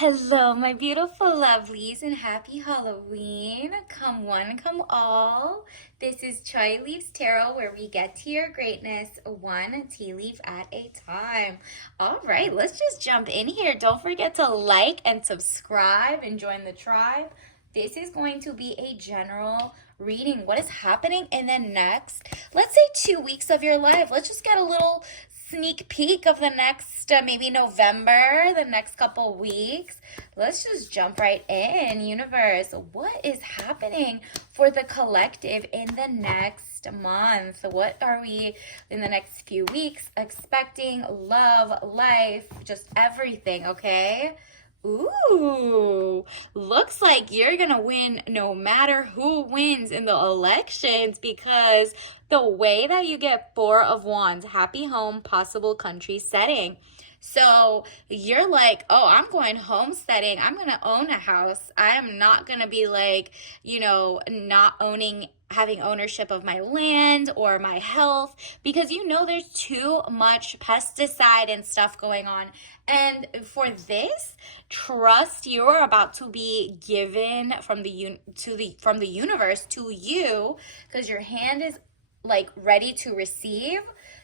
Hello, my beautiful lovelies, and happy Halloween. Come one, come all. This is Chai Leaves Tarot, where we get to your greatness one tea leaf at a time. All right, let's just jump in here. Don't forget to like and subscribe and join the tribe. This is going to be a general reading. What is happening in the next, let's say, 2 weeks of your life? Let's just get a little sneak peek of the next maybe November, the next couple weeks. Let's just jump right in. Universe, what is happening for the collective in the next month? What are we in the next few weeks expecting? Love, life, just everything, okay? Ooh, looks like you're gonna win no matter who wins in the elections, because the way that you get Four of Wands, happy home, possible country setting. So you're like, oh, I'm going homesteading. I'm going to own a house. I am not going to be like, not having ownership of my land or my health, because there's too much pesticide and stuff going on. And for this, trust you're about to be given from the universe to you, because your hand is like ready to receive.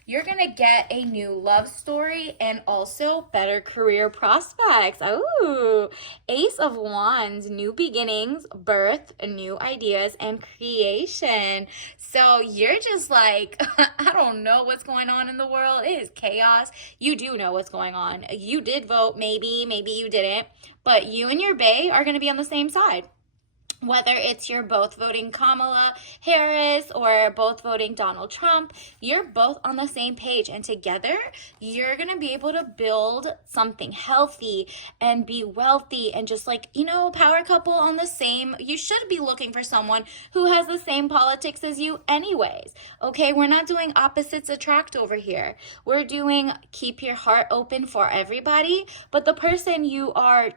You're going to get a new love story and also better career prospects. Oh, Ace of Wands, new beginnings, birth, new ideas, and creation. So you're just like, I don't know what's going on in the world. It is chaos. You do know what's going on. You did vote, maybe you didn't, but you and your bae are going to be on the same side. Whether it's you're both voting Kamala Harris or both voting Donald Trump, you're both on the same page. And together, you're going to be able to build something healthy and be wealthy and just like, power couple on the same. You should be looking for someone who has the same politics as you anyways. Okay, we're not doing opposites attract over here. We're doing keep your heart open for everybody, but the person you are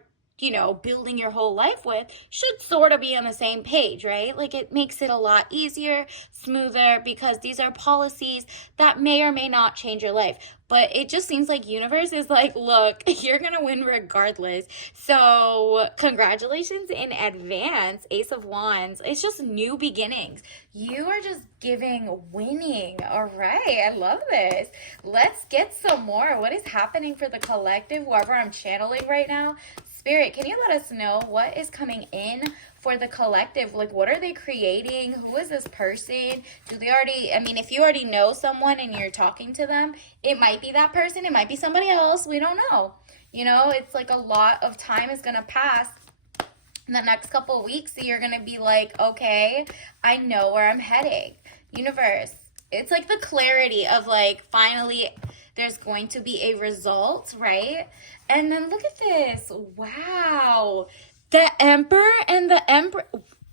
building your whole life with should sort of be on the same page, right? Like, it makes it a lot easier, smoother, because these are policies that may or may not change your life. But it just seems like universe is like, look, you're going to win regardless. So congratulations in advance, Ace of Wands. It's just new beginnings. You are just giving winning. All right. I love this. Let's get some more. What is happening for the collective, whoever I'm channeling right now? Spirit, can you let us know what is coming in for the collective? Like, what are they creating? Who is this person? If you already know someone and you're talking to them, it might be that person. It might be somebody else. We don't know. It's like a lot of time is going to pass in the next couple of weeks. So you're going to be like, okay, I know where I'm heading. Universe, it's like the clarity of like, finally, there's going to be a result, right? And then look at this. Wow. The Emperor and the Emperor.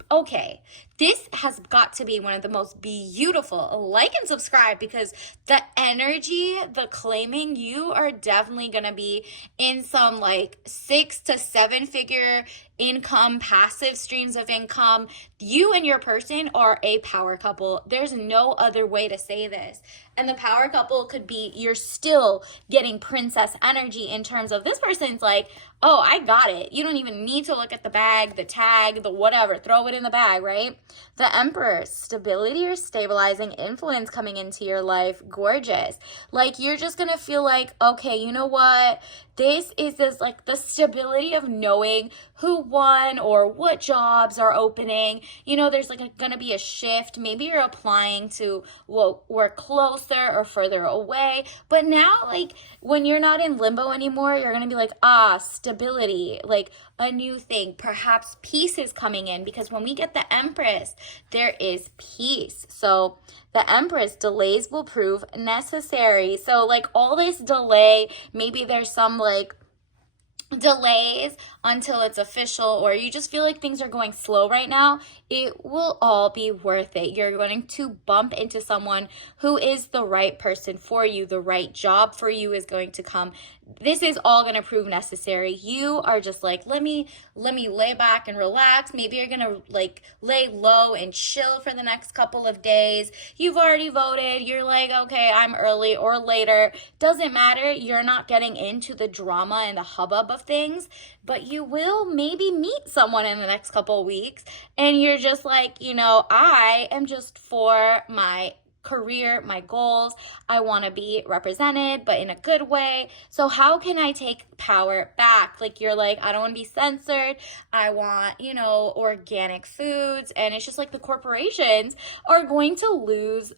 Okay, this has got to be one of the most beautiful. Like and subscribe, because the energy, the claiming, you are definitely going to be in some like 6 to 7 figure income, passive streams of income. You and your person are a power couple. There's no other way to say this. And the power couple could be you're still getting princess energy in terms of this person's like, oh, I got it. You don't even need to look at the bag, the tag, the whatever. Throw it in the bag, right? The Emperor, stability or stabilizing influence coming into your life. Gorgeous. Like, you're just going to feel like, okay, you know what? This like the stability of knowing who won or what jobs are opening. There's like going to be a shift. Maybe you're applying to work closer or further away. But now, like, when you're not in limbo anymore, you're going to be like, stability, like a new thing. Perhaps peace is coming in, because when we get the Empress, there is peace. So the Empress, delays will prove necessary. So like all this delay, maybe there's some like delays until it's official, or you just feel like things are going slow right now, it will all be worth it. You're going to bump into someone who is the right person for you. The right job for you is going to come. This is all going to prove necessary. You are just like, let me lay back and relax. Maybe you're going to like lay low and chill for the next couple of days. You've already voted. You're like, okay, I'm early or later. Doesn't matter. You're not getting into the drama and the hubbub of things, but you will maybe meet someone in the next couple of weeks and you're just like, I am just for my career, my goals. I want to be represented, but in a good way. So how can I take power back? Like, you're like, I don't want to be censored. I want, organic foods. And it's just like the corporations are going to lose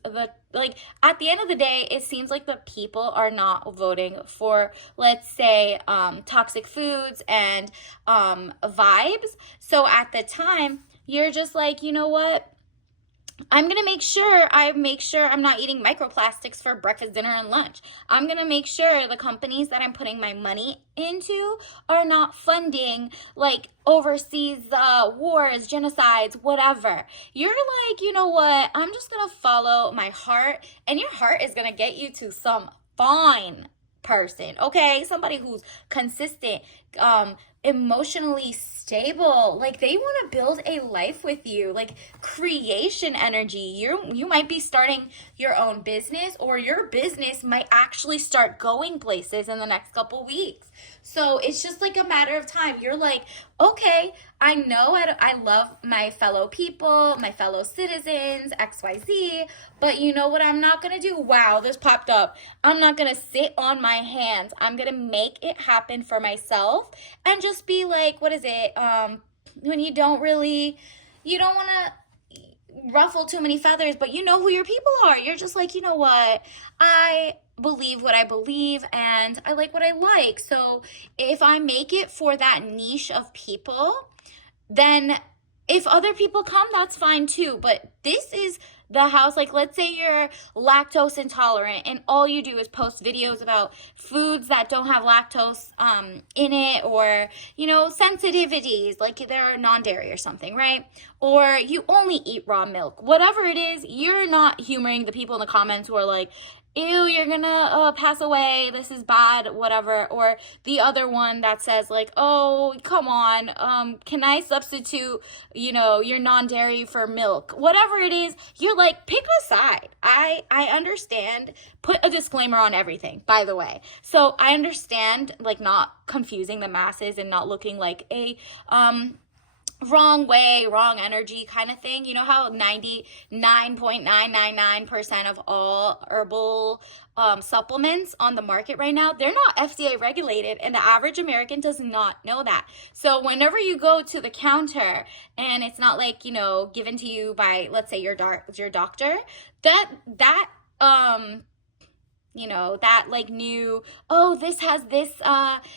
at the end of the day, it seems like the people are not voting for, let's say, toxic foods and vibes. So at the time, you're just like, you know what? I'm going to make sure I'm not eating microplastics for breakfast, dinner, and lunch. I'm going to make sure the companies that I'm putting my money into are not funding like overseas wars, genocides, whatever. You're like, you know what? I'm just going to follow my heart, and your heart is going to get you to some fine person, okay? Somebody who's consistent, emotionally stable. Like, they want to build a life with you, like creation energy. You might be starting your own business, or your business might actually start going places in the next couple weeks. So it's just like a matter of time. You're like, okay, I know I love my fellow people, my fellow citizens, XYZ, but you know what I'm not going to do? Wow, this popped up. I'm not going to sit on my hands. I'm going to make it happen for myself and just be like, what is it? When you don't want to ruffle too many feathers, but you know who your people are. You're just like, you know what? I believe what I believe and I like what I like. So if I make it for that niche of people, then if other people come, that's fine too. But this is the house. Like, let's say you're lactose intolerant and all you do is post videos about foods that don't have lactose in it, or sensitivities, like they're non-dairy or something, right? Or you only eat raw milk. Whatever it is, you're not humoring the people in the comments who are like, ew, you're gonna pass away, this is bad, whatever. Or the other one that says like, oh, come on, can I substitute, your non-dairy for milk? Whatever it is, you're like, pick a side. I understand. Put a disclaimer on everything, by the way. So I understand, like, not confusing the masses and not looking like a wrong way, wrong energy kind of thing. You know how 99.999% of all herbal supplements on the market right now, they're not FDA regulated, and the average American does not know that. So whenever you go to the counter and it's not like, given to you by, let's say, your doctor, that that like new, oh, this has this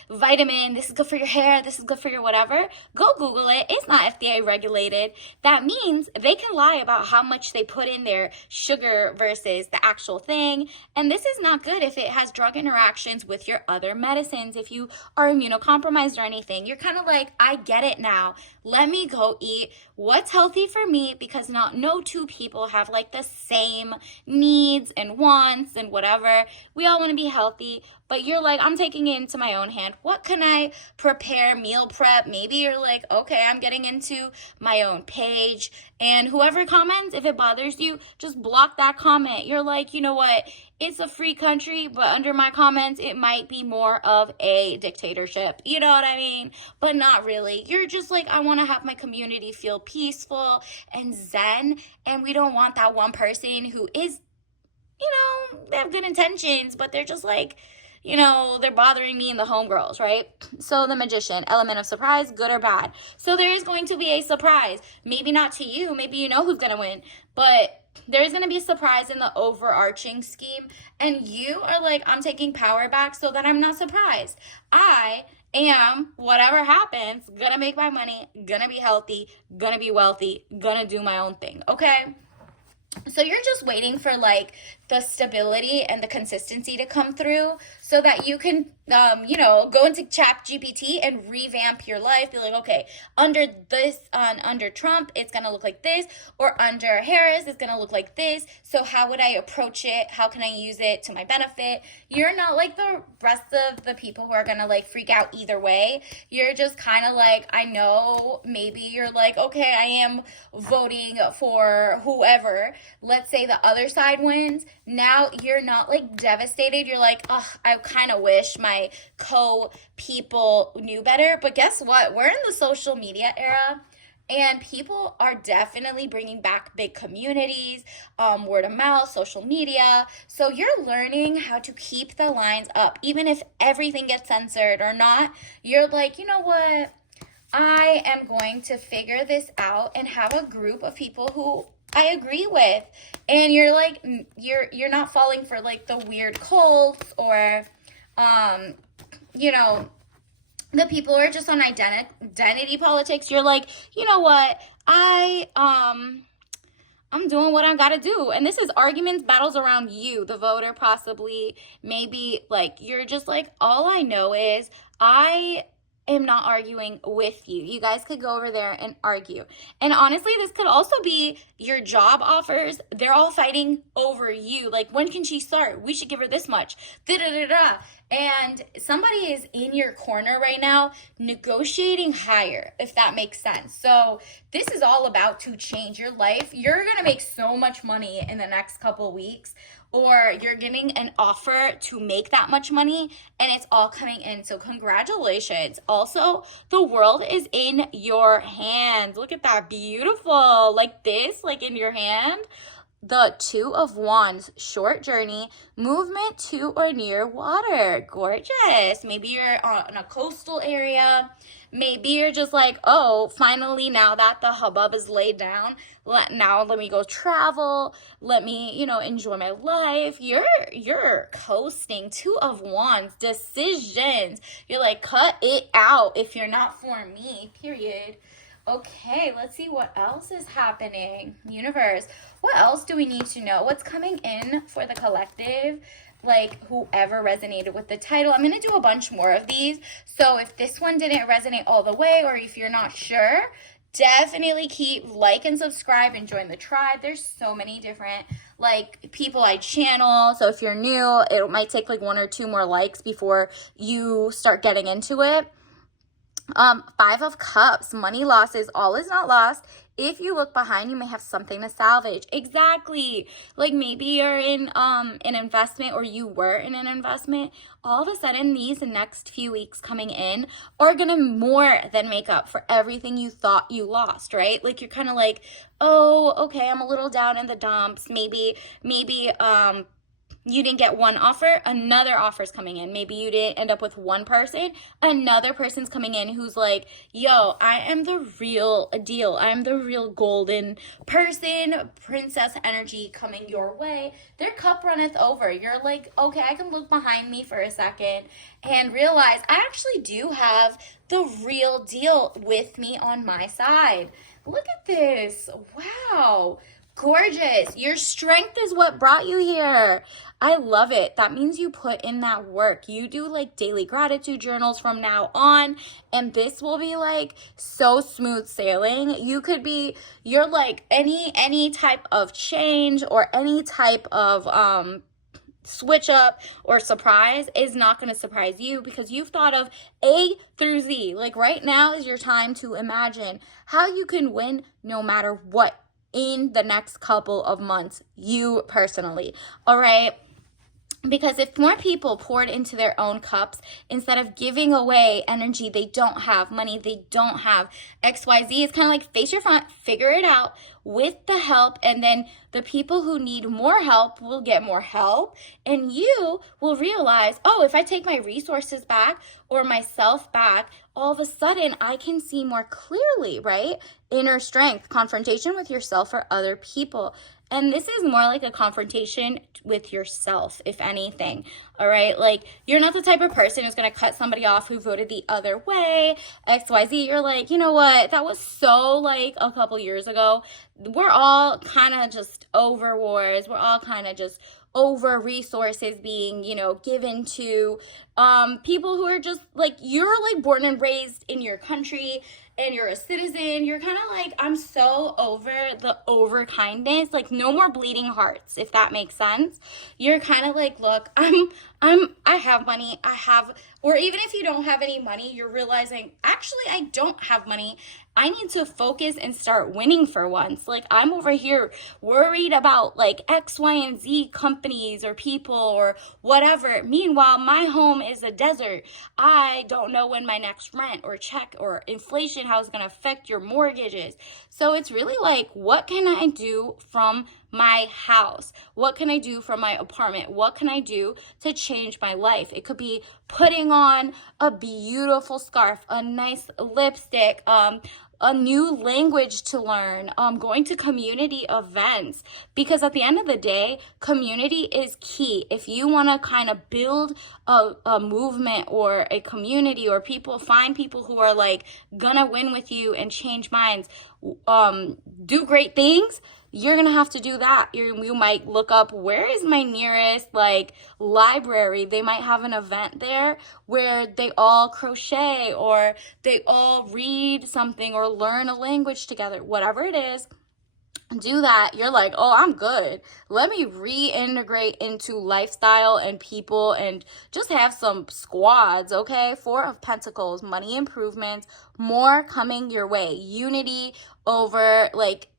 vitamin, this is good for your hair, this is good for your whatever, go Google it. It's not FDA regulated. That means they can lie about how much they put in their sugar versus the actual thing. And this is not good if it has drug interactions with your other medicines. If you are immunocompromised or anything, you're kind of like, I get it now. Let me go eat what's healthy for me, because no two people have like the same needs and wants and whatever. We all want to be healthy, but you're like, I'm taking it into my own hand. What can I prepare, meal prep? Maybe you're like, okay, I'm getting into my own page, and whoever comments, if it bothers you, just block that comment. You're like, you know what? It's a free country, but under my comments, it might be more of a dictatorship. You know what I mean? But not really. You're just like, I want to have my community feel peaceful and zen, and we don't want that one person who is, they have good intentions, but they're just like, they're bothering me and the homegirls, right? So the magician, element of surprise, good or bad. So there is going to be a surprise. Maybe not to you. Maybe you know who's going to win. But there's going to be a surprise in the overarching scheme. And you are like, I'm taking power back so that I'm not surprised. I am, whatever happens, going to make my money, going to be healthy, going to be wealthy, going to do my own thing, okay? So you're just waiting for like the stability and the consistency to come through so that you can, go into ChatGPT and revamp your life. Be like, okay, under Trump, it's going to look like this, or under Harris, it's going to look like this. So how would I approach it? How can I use it to my benefit? You're not like the rest of the people who are going to like freak out either way. You're just kind of like, I know maybe you're like, okay, I am voting for whoever. Let's say the other side wins. now you're not like devastated. You're like, oh, I kind of wish my people knew better. But guess what? We're in the social media era. And people are definitely bringing back big communities, word of mouth, social media. So you're learning how to keep the lines up. Even if everything gets censored or not, you're like, you know what? I am going to figure this out and have a group of people who I agree with. And you're like, you're not falling for like the weird cults or, you know, the people who are just on identity politics. You're like, you know what? I'm doing what I gotta do. And this is arguments, battles around you, the voter, possibly. Maybe like you're just like, all I know is I am not arguing with you. You guys could go over there and argue. And honestly, this could also be your job offers. They're all fighting over you. Like, when can she start? We should give her this much. Da da da da. And somebody is in your corner right now negotiating higher, if that makes sense. So this is all about to change your life. You're going to make so much money in the next couple weeks, or you're getting an offer to make that much money, and it's all coming in. So congratulations. Also, the world is in your hands. Look at that. Beautiful. Like this, like in your hand. The Two of Wands, short journey, movement to or near water. Gorgeous. Maybe you're on a coastal area. Maybe you're just like, oh, finally, now that the hubbub is laid down, now let me go travel. Let me, enjoy my life. You're coasting. Two of Wands, decisions. You're like, cut it out if you're not for me, period. Okay, let's see what else is happening. Universe, what else do we need to know? What's coming in for the collective? Like, whoever resonated with the title. I'm going to do a bunch more of these. So if this one didn't resonate all the way, or if you're not sure, definitely like and subscribe and join the tribe. There's so many different people I channel. So if you're new, it might take like 1 or 2 more likes before you start getting into it. 5 of Cups, money losses, all is not lost. If you look behind, you may have something to salvage. Exactly. Like maybe you're in an investment, or you were in an investment. All of a sudden, these next few weeks coming in are going to more than make up for everything you thought you lost, right? Like you're kind of like, oh, okay, I'm a little down in the dumps. Maybe, you didn't get one offer, another offer's coming in. Maybe you didn't end up with one person, another person's coming in who's like, yo, I am the real deal. I'm the real golden person, princess energy coming your way. Their cup runneth over. You're like, okay, I can look behind me for a second and realize I actually do have the real deal with me on my side. Look at this. Wow. Gorgeous. Your strength is what brought you here. I love it. That means you put in that work. You do like daily gratitude journals from now on, and this will be like so smooth sailing. You're like any type of change or any type of switch up or surprise is not going to surprise you, because you've thought of A through Z. Like right now is your time to imagine how you can win no matter what in the next couple of months, you personally. All right. Because if more people poured into their own cups instead of giving away energy they don't have, money they don't have, XYZ, it's kind of like face your front, figure it out with the help, and then the people who need more help will get more help, and you will realize, oh, if I take my resources back or myself back, all of a sudden I can see more clearly, right? Inner strength, confrontation with yourself or other people. And this is more like a confrontation with yourself, if anything, all right? Like, you're not the type of person who's going to cut somebody off who voted the other way, XYZ. You're like, you know what? That was so, like, a couple years ago. We're all kind of just over wars. We're all kind of just over resources being, given to people who are just, like, you're, like, born and raised in your country. and you're a citizen. You're kind of like, I'm so over the over kindness. Like, no more bleeding hearts, if that makes sense. You're kind of like, look, I have money. Or even if you don't have any money, you're realizing, actually, I don't have money. I need to focus and start winning for once. Like, I'm over here worried about like X, Y, and Z companies or people or whatever. Meanwhile, my home is a desert. I don't know when my next rent or check or inflation, how it's going to affect your mortgages. So it's really like, what can I do from my house? What can I do from my apartment? What can I do to change my life? It could be putting on a beautiful scarf, a nice lipstick, a new language to learn, going to community events, because at the end of the day, community is key. If you want to kind of build a movement or a community, or find people who are like gonna win with you and change minds, do great things, you're gonna have to do that. You might look up, where is my nearest like library? They might have an event there where they all crochet, or they all read something, or learn a language together. Whatever it is, do that. You're like, oh, I'm good. Let me reintegrate into lifestyle and people, and just have some squads, okay? Four of Pentacles, money improvements, more coming your way. Unity over like,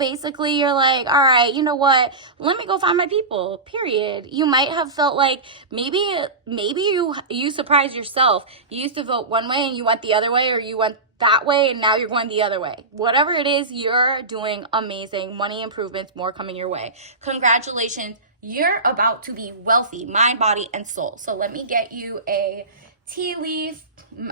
basically you're like, all right, you know what? Let me go find my people, period. You might have felt like maybe you surprised yourself. You used to vote one way and you went the other way, or you went that way and now you're going the other way. Whatever it is, you're doing amazing. Money improvements, more coming your way. Congratulations. You're about to be wealthy, mind, body, and soul. So let me get you a tea leaf.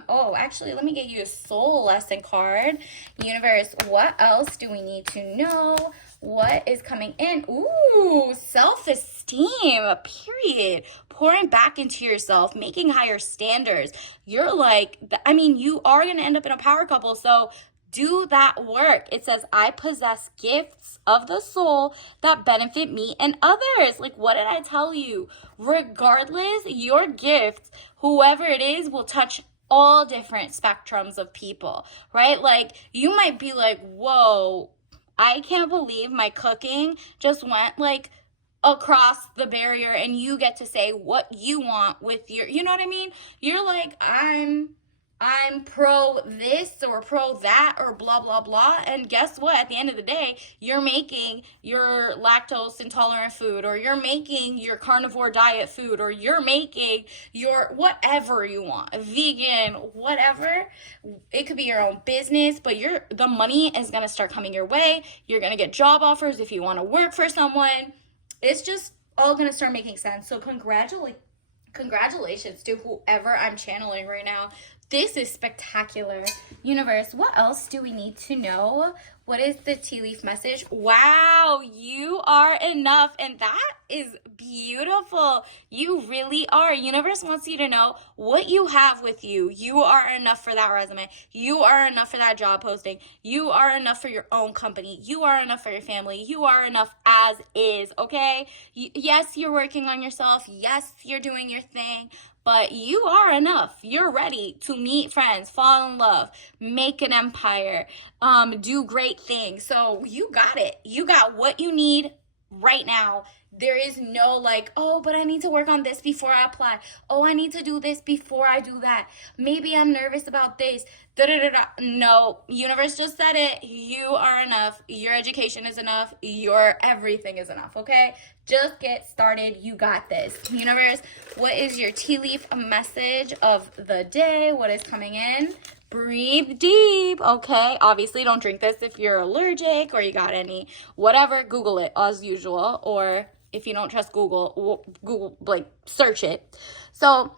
Oh, actually, let me get you a soul lesson card. Universe, what else do we need to know? What is coming in? Ooh, self-esteem, period. Pouring back into yourself, making higher standards. You're like, you are going to end up in a power couple, so do that work. It says, I possess gifts of the soul that benefit me and others. Like, what did I tell you? Regardless, your gifts, whoever it is, will touch all different spectrums of people, right? Like, you might be like, whoa, I can't believe my cooking just went like across the barrier, and you get to say what you want with your, you know what I mean? You're like, I'm pro this or pro that or blah, blah, blah. And guess what? At the end of the day, you're making your lactose intolerant food, or you're making your carnivore diet food, or you're making your whatever you want, vegan, whatever. It could be your own business, but the money is going to start coming your way. You're going to get job offers if you want to work for someone. It's just all going to start making sense. So congratulations to whoever I'm channeling right now. This is spectacular. Universe, what else do we need to know? What is the tea leaf message? Wow, you are enough. And that is beautiful. You really are. Universe wants you to know what you have with you. You are enough for that resume. You are enough for that job posting. You are enough for your own company. You are enough for your family. You are enough as is, okay? Yes, you're working on yourself. Yes, you're doing your thing. But you are enough. You're ready to meet friends, fall in love, make an empire, do great things. So you got it. You got what you need right now. There is no like, oh, but I need to work on this before I apply. Oh, I need to do this before I do that. Maybe I'm nervous about this. No, universe just said it. You are enough. Your education is enough. Your everything is enough, okay? Just get started. You got this. Universe, what is your tea leaf message of the day? What is coming in? Breathe deep, okay? Obviously, don't drink this if you're allergic or you got any whatever. Google it as usual, or if you don't trust Google, like search it. So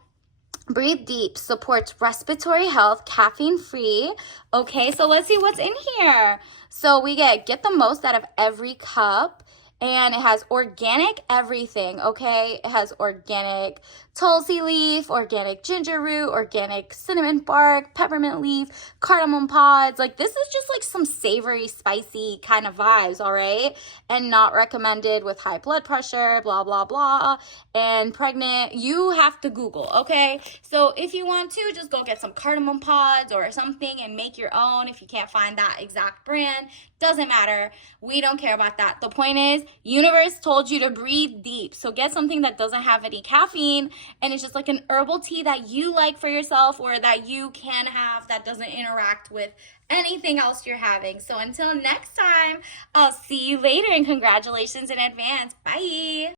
breathe deep, supports respiratory health, caffeine free. Okay, so let's see what's in here. So we get the most out of every cup. And it has organic everything, okay? It has organic tulsi leaf, organic ginger root, organic cinnamon bark, peppermint leaf, cardamom pods. Like, this is just like some savory, spicy kind of vibes, all right? And not recommended with high blood pressure, blah, blah, blah, and pregnant. You have to Google, okay? So if you want to, just go get some cardamom pods or something and make your own. If you can't find that exact brand, doesn't matter. We don't care about that. The point is, universe told you to breathe deep. So get something that doesn't have any caffeine and it's just like an herbal tea that you like for yourself or that you can have that doesn't interact with anything else you're having. So until next time, I'll see you later and congratulations in advance. Bye.